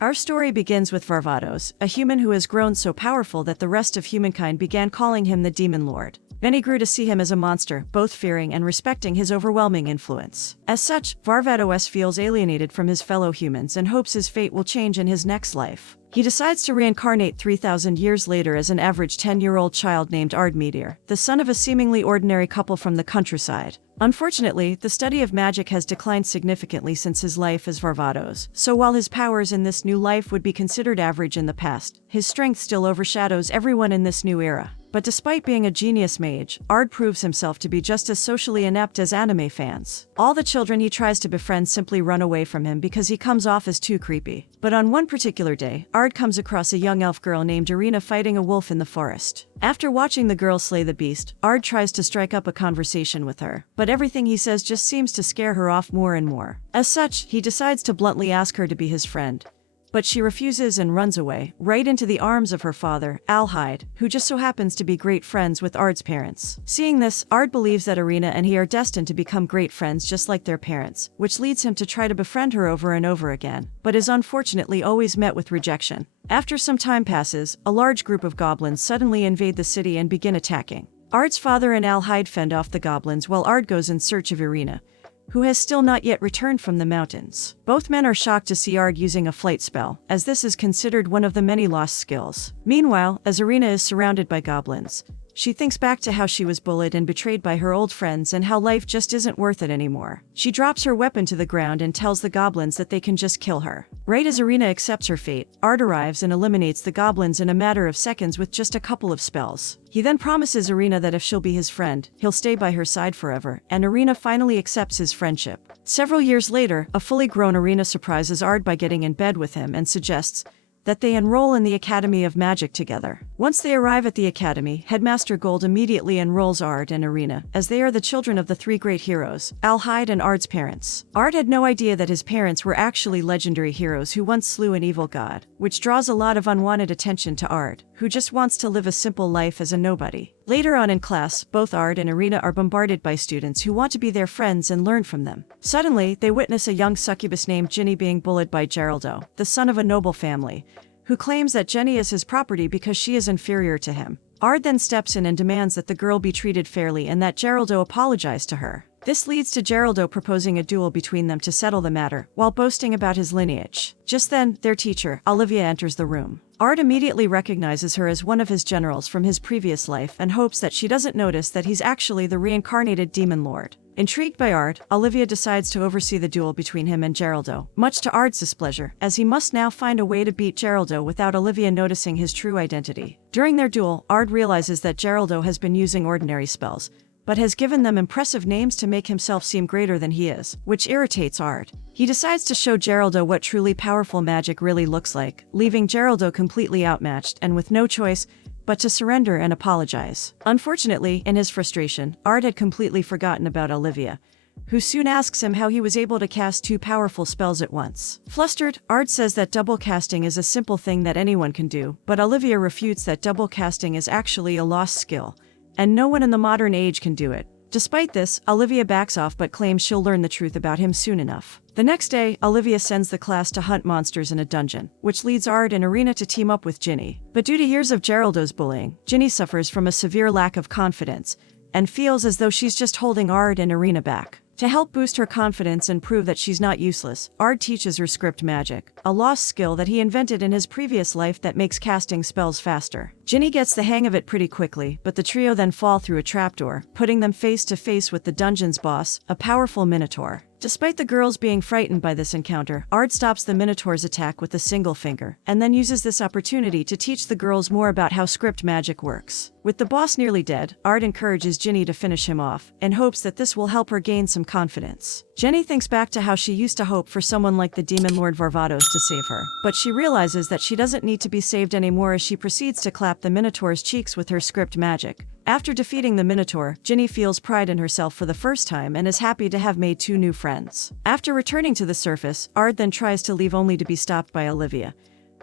Our story begins with Varvatos, a human who has grown so powerful that the rest of humankind began calling him the Demon Lord. Many grew to see him as a monster, both fearing and respecting his overwhelming influence. As such, Varvatos feels alienated from his fellow humans and hopes his fate will change in his next life. He decides to reincarnate 3,000 years later as an average 10-year-old child named Ard Meteor, the son of a seemingly ordinary couple from the countryside. Unfortunately, the study of magic has declined significantly since his life as Varvatos, so while his powers in this new life would be considered average in the past, his strength still overshadows everyone in this new era. But despite being a genius mage, Ard proves himself to be just as socially inept as anime fans. All the children he tries to befriend simply run away from him because he comes off as too creepy. But on one particular day, Ard comes across a young elf girl named Irina fighting a wolf in the forest. After watching the girl slay the beast, Ard tries to strike up a conversation with her, but everything he says just seems to scare her off more and more. As such, he decides to bluntly ask her to be his friend. But she refuses and runs away, right into the arms of her father, Alhide, who just so happens to be great friends with Ard's parents. Seeing this, Ard believes that Irina and he are destined to become great friends just like their parents, which leads him to try to befriend her over and over again, but is unfortunately always met with rejection. After some time passes, a large group of goblins suddenly invade the city and begin attacking. Ard's father and Alhide fend off the goblins while Ard goes in search of Irina, who has still not yet returned from the mountains. Both men are shocked to see Ard using a flight spell, as this is considered one of the many lost skills. Meanwhile, as Irina is surrounded by goblins, she thinks back to how she was bullied and betrayed by her old friends and how life just isn't worth it anymore. She drops her weapon to the ground and tells the goblins that they can just kill her. Right as Irina accepts her fate, Ard arrives and eliminates the goblins in a matter of seconds with just a couple of spells. He then promises Irina that if she'll be his friend, he'll stay by her side forever, and Irina finally accepts his friendship. Several years later, a fully grown Irina surprises Ard by getting in bed with him and suggests that they enroll in the Academy of Magic together. Once they arrive at the academy, Headmaster Gold immediately enrolls Ard and Irina, as they are the children of the three great heroes, Alhide and Ard's parents. Ard had no idea that his parents were actually legendary heroes who once slew an evil god, which draws a lot of unwanted attention to Ard, who just wants to live a simple life as a nobody. Later on in class, both Ard and Irina are bombarded by students who want to be their friends and learn from them. Suddenly, they witness a young succubus named Ginny being bullied by Geraldo, the son of a noble family, who claims that Jenny is his property because she is inferior to him. Ard then steps in and demands that the girl be treated fairly and that Geraldo apologize to her. This leads to Geraldo proposing a duel between them to settle the matter, while boasting about his lineage. Just then, their teacher, Olivia, enters the room. Ard immediately recognizes her as one of his generals from his previous life and hopes that she doesn't notice that he's actually the reincarnated Demon Lord. Intrigued by Ard, Olivia decides to oversee the duel between him and Geraldo, much to Ard's displeasure, as he must now find a way to beat Geraldo without Olivia noticing his true identity. During their duel, Ard realizes that Geraldo has been using ordinary spells, but has given them impressive names to make himself seem greater than he is, which irritates Ard. He decides to show Geraldo what truly powerful magic really looks like, leaving Geraldo completely outmatched and with no choice but to surrender and apologize. Unfortunately, in his frustration, Ard had completely forgotten about Olivia, who soon asks him how he was able to cast two powerful spells at once. Flustered, Ard says that double casting is a simple thing that anyone can do, but Olivia refutes that double casting is actually a lost skill, and no one in the modern age can do it. Despite this, Olivia backs off but claims she'll learn the truth about him soon enough. The next day, Olivia sends the class to hunt monsters in a dungeon, which leads Ard and Irina to team up with Ginny. But due to years of Geraldo's bullying, Ginny suffers from a severe lack of confidence, and feels as though she's just holding Ard and Irina back. To help boost her confidence and prove that she's not useless, Ard teaches her script magic, a lost skill that he invented in his previous life that makes casting spells faster. Ginny gets the hang of it pretty quickly, but the trio then fall through a trapdoor, putting them face to face with the dungeon's boss, a powerful minotaur. Despite the girls being frightened by this encounter, Ard stops the Minotaur's attack with a single finger, and then uses this opportunity to teach the girls more about how script magic works. With the boss nearly dead, Ard encourages Ginny to finish him off, in hopes that this will help her gain some confidence. Jenny thinks back to how she used to hope for someone like the Demon Lord Varvatos to save her, but she realizes that she doesn't need to be saved anymore as she proceeds to clap the Minotaur's cheeks with her script magic. After defeating the Minotaur, Ginny feels pride in herself for the first time and is happy to have made two new friends. After returning to the surface, Ard then tries to leave only to be stopped by Olivia,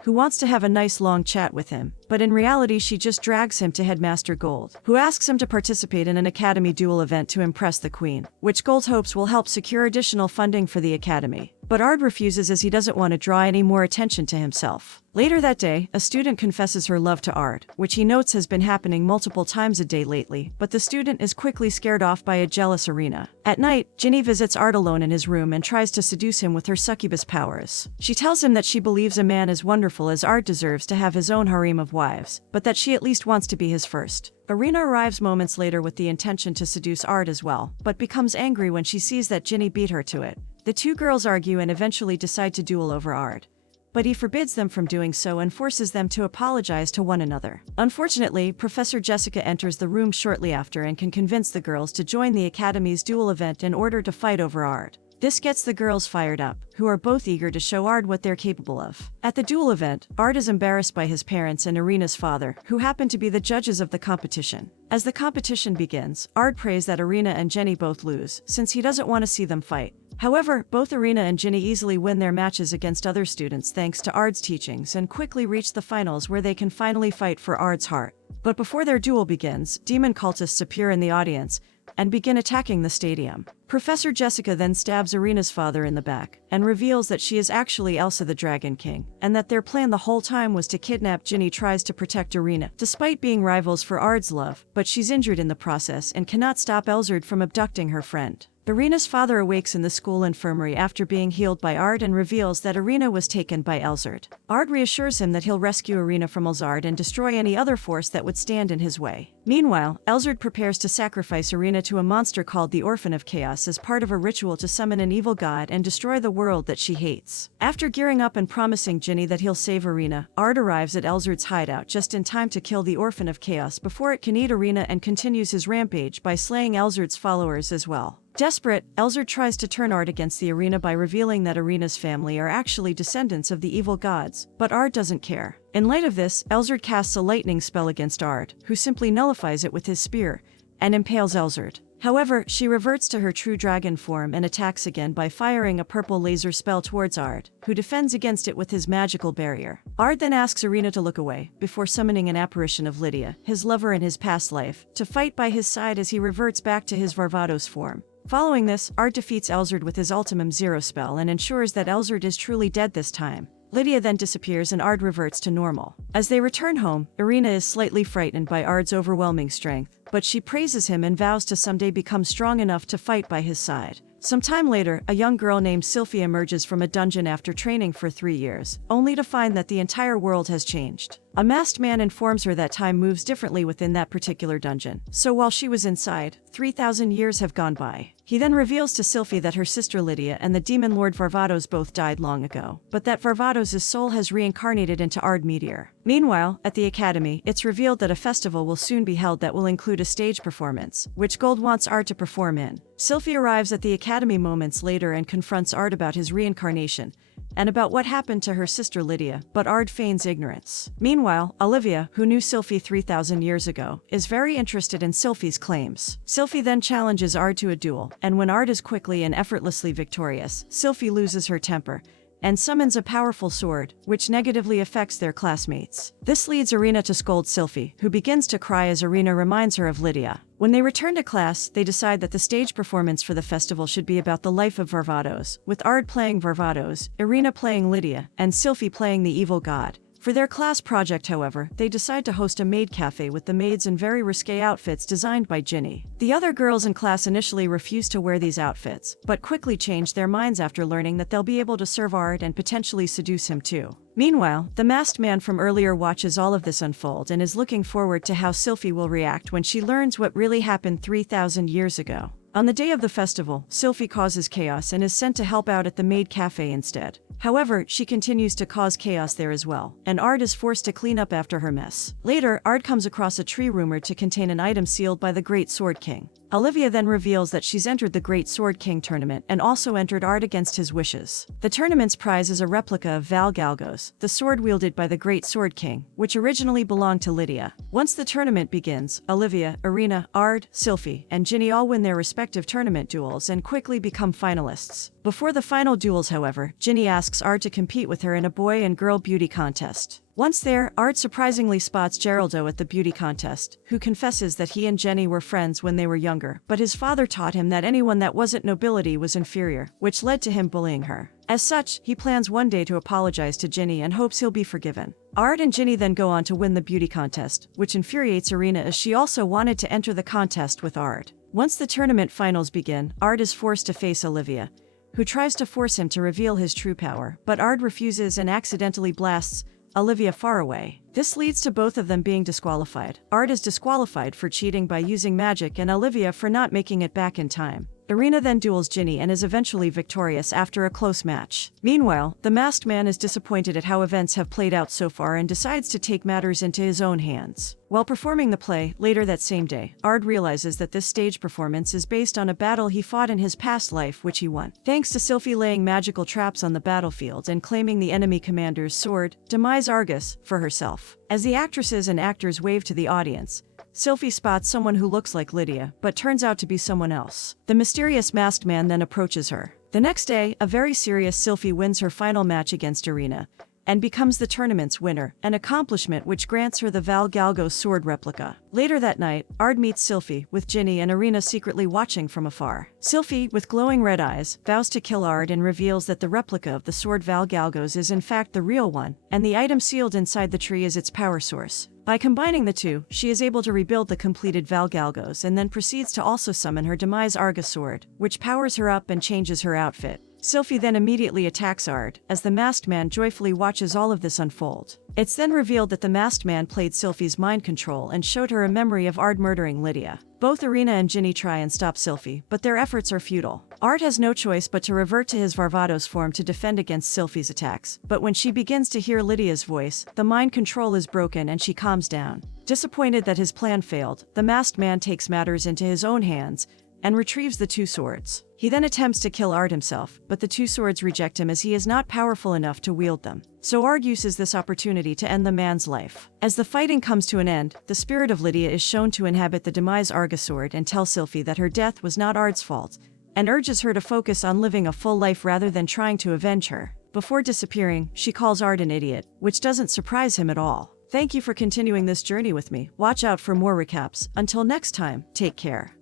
who wants to have a nice long chat with him, but in reality she just drags him to Headmaster Gold, who asks him to participate in an academy duel event to impress the queen, which Gold hopes will help secure additional funding for the academy. But Ard refuses as he doesn't want to draw any more attention to himself. Later that day, a student confesses her love to Ard, which he notes has been happening multiple times a day lately, but the student is quickly scared off by a jealous Irina. At night, Ginny visits Ard alone in his room and tries to seduce him with her succubus powers. She tells him that she believes a man as wonderful as Ard deserves to have his own harem of wives, but that she at least wants to be his first. Irina arrives moments later with the intention to seduce Ard as well, but becomes angry when she sees that Ginny beat her to it. The two girls argue and eventually decide to duel over Ard, but he forbids them from doing so and forces them to apologize to one another. Unfortunately, Professor Jessica enters the room shortly after and can convince the girls to join the Academy's duel event in order to fight over Ard. This gets the girls fired up, who are both eager to show Ard what they're capable of. At the duel event, Ard is embarrassed by his parents and Irina's father, who happen to be the judges of the competition. As the competition begins, Ard prays that Irina and Jenny both lose, since he doesn't want to see them fight. However, both Irina and Ginny easily win their matches against other students thanks to Ard's teachings and quickly reach the finals where they can finally fight for Ard's heart. But before their duel begins, demon cultists appear in the audience and begin attacking the stadium. Professor Jessica then stabs Irina's father in the back and reveals that she is actually Elsa the Dragon King, and that their plan the whole time was to kidnap Ginny. Tries to protect Irina, despite being rivals for Ard's love, but she's injured in the process and cannot stop Elzard from abducting her friend. Irina's father awakes in the school infirmary after being healed by Ard and reveals that Irina was taken by Elzard. Ard reassures him that he'll rescue Irina from Elzard and destroy any other force that would stand in his way. Meanwhile, Elzard prepares to sacrifice Irina to a monster called the Orphan of Chaos as part of a ritual to summon an evil god and destroy the world that she hates. After gearing up and promising Ginny that he'll save Irina, Ard arrives at Elzard's hideout just in time to kill the Orphan of Chaos before it can eat Irina and continues his rampage by slaying Elzard's followers as well. Desperate, Elzard tries to turn Ard against the Irina by revealing that Irina's family are actually descendants of the evil gods, but Ard doesn't care. In light of this, Elzard casts a lightning spell against Ard, who simply nullifies it with his spear, and impales Elzard. However, she reverts to her true dragon form and attacks again by firing a purple laser spell towards Ard, who defends against it with his magical barrier. Ard then asks Irina to look away, before summoning an apparition of Lydia, his lover in his past life, to fight by his side as he reverts back to his Varvatos form. Following this, Ard defeats Elzard with his Ultimum Zero spell and ensures that Elzard is truly dead this time. Lydia then disappears and Ard reverts to normal. As they return home, Irina is slightly frightened by Ard's overwhelming strength, but she praises him and vows to someday become strong enough to fight by his side. Some time later, a young girl named Sylphie emerges from a dungeon after training for 3 years, only to find that the entire world has changed. A masked man informs her that time moves differently within that particular dungeon, so while she was inside, 3,000 years have gone by. He then reveals to Sylphie that her sister Lydia and the demon lord Varvatos both died long ago, but that Varvatos' soul has reincarnated into Ard Meteor. Meanwhile, at the academy, it's revealed that a festival will soon be held that will include a stage performance, which Gold wants Ard to perform in. Sylphie arrives at the academy moments later and confronts Ard about his reincarnation, and about what happened to her sister Lydia, but Ard feigns ignorance. Meanwhile, Olivia, who knew Sylphie 3,000 years ago, is very interested in Sylphie's claims. Sylphie then challenges Ard to a duel, and when Ard is quickly and effortlessly victorious, Sylphie loses her temper and summons a powerful sword, which negatively affects their classmates. This leads Irina to scold Sylphie, who begins to cry as Irina reminds her of Lydia. When they return to class, they decide that the stage performance for the festival should be about the life of Varvatos, with Ard playing Varvatos, Irina playing Lydia, and Sylphie playing the evil god. For their class project, however, they decide to host a maid cafe with the maids in very risque outfits designed by Ginny. The other girls in class initially refuse to wear these outfits, but quickly change their minds after learning that they'll be able to serve Ard and potentially seduce him too. Meanwhile, the masked man from earlier watches all of this unfold and is looking forward to how Sylphie will react when she learns what really happened 3,000 years ago. On the day of the festival, Sylphie causes chaos and is sent to help out at the maid cafe instead. However, she continues to cause chaos there as well, and Ard is forced to clean up after her mess. Later, Ard comes across a tree rumored to contain an item sealed by the Great Sword King. Olivia then reveals that she's entered the Great Sword King tournament and also entered Ard against his wishes. The tournament's prize is a replica of Val Galgos, the sword wielded by the Great Sword King, which originally belonged to Lydia. Once the tournament begins, Olivia, Irina, Ard, Sylphie, and Ginny all win their respective tournament duels and quickly become finalists. Before the final duels, however, Ginny asks Ard to compete with her in a boy and girl beauty contest. Once there, Art surprisingly spots Geraldo at the beauty contest, who confesses that he and Jenny were friends when they were younger, but his father taught him that anyone that wasn't nobility was inferior, which led to him bullying her. As such, he plans one day to apologize to Ginny and hopes he'll be forgiven. Art and Ginny then go on to win the beauty contest, which infuriates Irina as she also wanted to enter the contest with Art. Once the tournament finals begin, Art is forced to face Olivia, who tries to force him to reveal his true power, but Art refuses and accidentally blasts Olivia far away. This leads to both of them being disqualified. Art is disqualified for cheating by using magic and Olivia for not making it back in time. Irina then duels Ginny and is eventually victorious after a close match. Meanwhile, the masked man is disappointed at how events have played out so far and decides to take matters into his own hands. While performing the play, later that same day, Ard realizes that this stage performance is based on a battle he fought in his past life which he won. Thanks to Sylphie laying magical traps on the battlefield and claiming the enemy commander's sword, Demise Argus, for herself. As the actresses and actors wave to the audience, Sylphie spots someone who looks like Lydia, but turns out to be someone else. The mysterious masked man then approaches her. The next day, a very serious Sylphie wins her final match against Irina, and becomes the tournament's winner, an accomplishment which grants her the Val Galgo sword replica. Later that night, Ard meets Sylphie, with Ginny and Irina secretly watching from afar. Sylphie, with glowing red eyes, vows to kill Ard and reveals that the replica of the sword Val Galgos is in fact the real one, and the item sealed inside the tree is its power source. By combining the two, she is able to rebuild the completed Val Galgos and then proceeds to also summon her Demise Argus sword, which powers her up and changes her outfit. Sylphie then immediately attacks Ard, as the masked man joyfully watches all of this unfold. It's then revealed that the masked man played Sylphie's mind control and showed her a memory of Ard murdering Lydia. Both Irina and Ginny try and stop Sylphie, but their efforts are futile. Ard has no choice but to revert to his Varvatos form to defend against Sylphie's attacks, but when she begins to hear Lydia's voice, the mind control is broken and she calms down. Disappointed that his plan failed, the masked man takes matters into his own hands and retrieves the two swords. He then attempts to kill Ard himself, but the two swords reject him as he is not powerful enough to wield them. So Ard uses this opportunity to end the man's life. As the fighting comes to an end, the spirit of Lydia is shown to inhabit the Demise Argus sword and tell Sylphie that her death was not Ard's fault, and urges her to focus on living a full life rather than trying to avenge her. Before disappearing, she calls Ard an idiot, which doesn't surprise him at all. Thank you for continuing this journey with me. Watch out for more recaps. Until next time, take care.